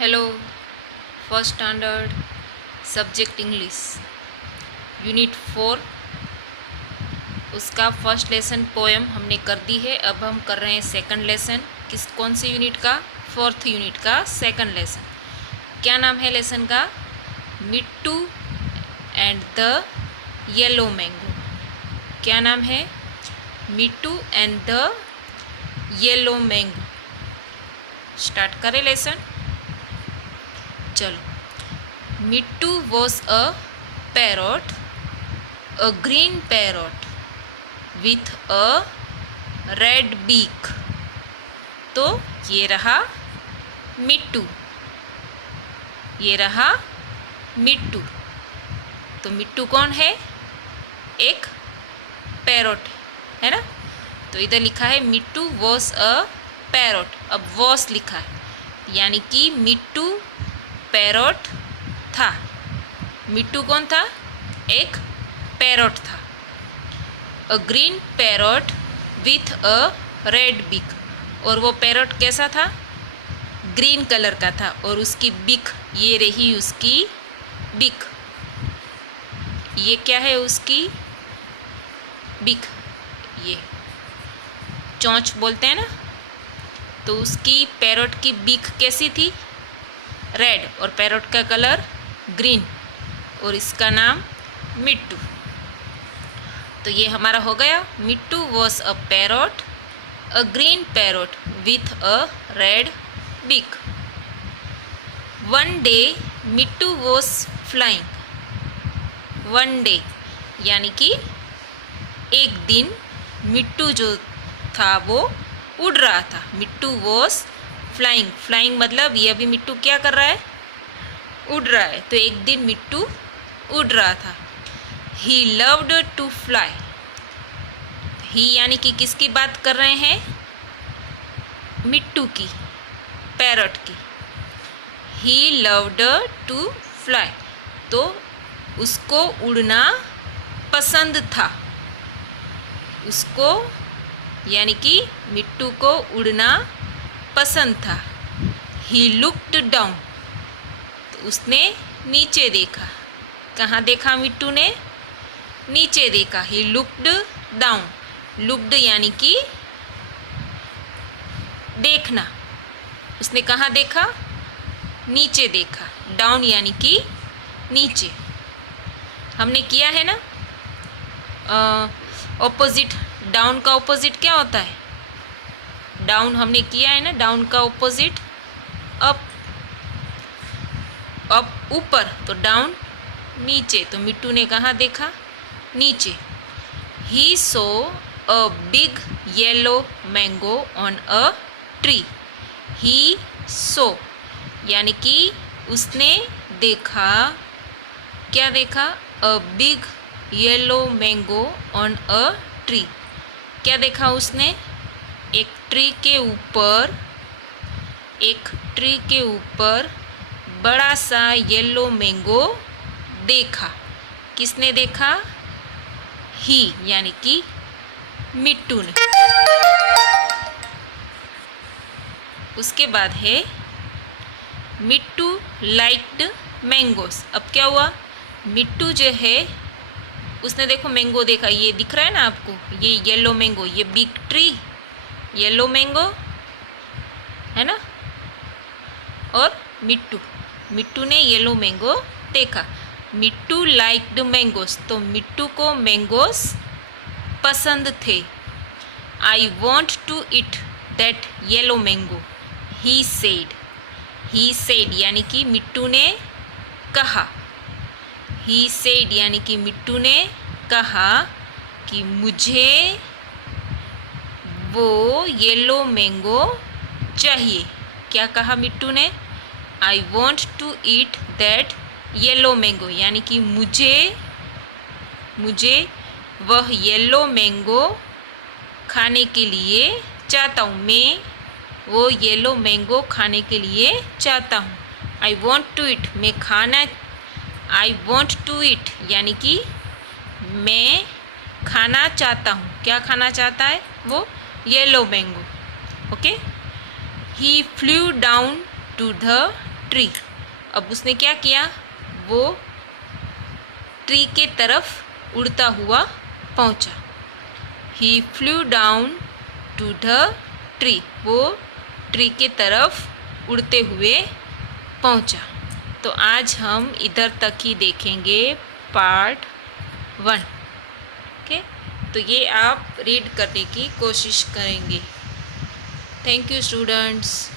Hello. First standard subject English unit 4 उसका first lesson poem हमने कर दी है। अब हम कर रहे हैं सेकंड लेसन। कौन से यूनिट का? फोर्थ यूनिट का सेकंड लेसन। क्या नाम है लेसन का? Mittu and the yellow mango. क्या नाम है? Mittu and the yellow mango. Start करें लेसन। चलो। Mittu was a parrot, a green parrot with a red beak. तो ये रहा मिट्टू, ये रहा मिट्टू। तो मिट्टू कौन है? एक पैरट है ना। तो इधर लिखा है मिट्टू वॉज अ पैरट। अब वॉस लिखा है यानी कि मिट्टू पैरट था। मिट्टू कौन था? एक पैरट था। A green parrot with a red beak. और वो पैरट कैसा था? ग्रीन कलर का था। और उसकी बिक, ये रही उसकी बिक। ये क्या है उसकी बिक? ये चोंच बोलते हैं ना। तो उसकी पैरट की बिक कैसी थी? रेड। और पैरट का कलर ग्रीन। और इसका नाम मिट्टू। तो ये हमारा हो गया। Mittu was a parrot, a green parrot with a red beak. One day Mittu was flying. One day यानी कि एक दिन मिट्टू जो था वो उड़ रहा था। मिट्टू वॉज फ्लाइंग। फ्लाइंग मतलब ये अभी मिट्टू क्या कर रहा है? उड़ रहा है। तो एक दिन मिट्टू उड़ रहा था। He loved to fly. He यानी कि किसकी बात कर रहे हैं? मिट्टू की, पैरट की। He loved to fly. तो उसको उड़ना पसंद था। उसको यानी कि मिट्टू को उड़ना पसंद था। He looked down. तो उसने नीचे देखा। कहाँ देखा मिट्टू ने? नीचे देखा। He looked down. लुक्ड यानी कि देखना। उसने कहाँ देखा? नीचे देखा। डाउन यानी कि नीचे। हमने किया है ना ऑपोजिट। डाउन का ऑपोजिट क्या होता है? डाउन हमने किया है ना। डाउन का ऑपोजिट अप। अप ऊपर, तो डाउन नीचे। तो मिट्टू ने कहाँ देखा? नीचे। He saw a big yellow mango on a tree. He saw यानी कि उसने देखा। क्या देखा? A big yellow mango on a tree. क्या देखा उसने? एक ट्री के ऊपर, एक ट्री के ऊपर बड़ा सा येलो मैंगो देखा। किसने देखा? ही यानी कि मिट्टू ने। उसके बाद है मिट्टू लाइक्ड मैंगोस। अब क्या हुआ? मिट्टू जो है उसने देखो मैंगो देखा। ये दिख रहा है ना आपको, ये येलो मैंगो, ये बिग ट्री येलो मैंगो है ना। और मिट्टू ने येलो मैंगो देखा। Mittu liked mangoes. तो मिट्टू को मैंगोस पसंद थे। I want to eat that yellow mango, he said. He said यानी कि मिट्टू ने कहा। ही सेड यानी कि मिट्टू ने कहा कि मुझे वो येलो मैंगो चाहिए। क्या कहा मिट्टू ने? I want to eat that yellow mango यानी कि मुझे वह येलो मैंगो खाने के लिए चाहता हूँ। मैं वो येलो मैंगो खाने के लिए चाहता हूँ। आई वॉन्ट टू इट, मैं खाना। आई वॉन्ट टू इट यानी कि मैं खाना चाहता हूँ। क्या खाना चाहता है वो? Yellow mango. Okay. He flew down to the tree. अब उसने क्या किया, वो ट्री के तरफ उड़ता हुआ पहुंचा। He flew down to the tree, वो ट्री के तरफ उड़ते हुए पहुंचा। तो आज हम इधर तक ही देखेंगे पार्ट 1। ओके, तो ये आप रीड करने की कोशिश करेंगे। Thank you students.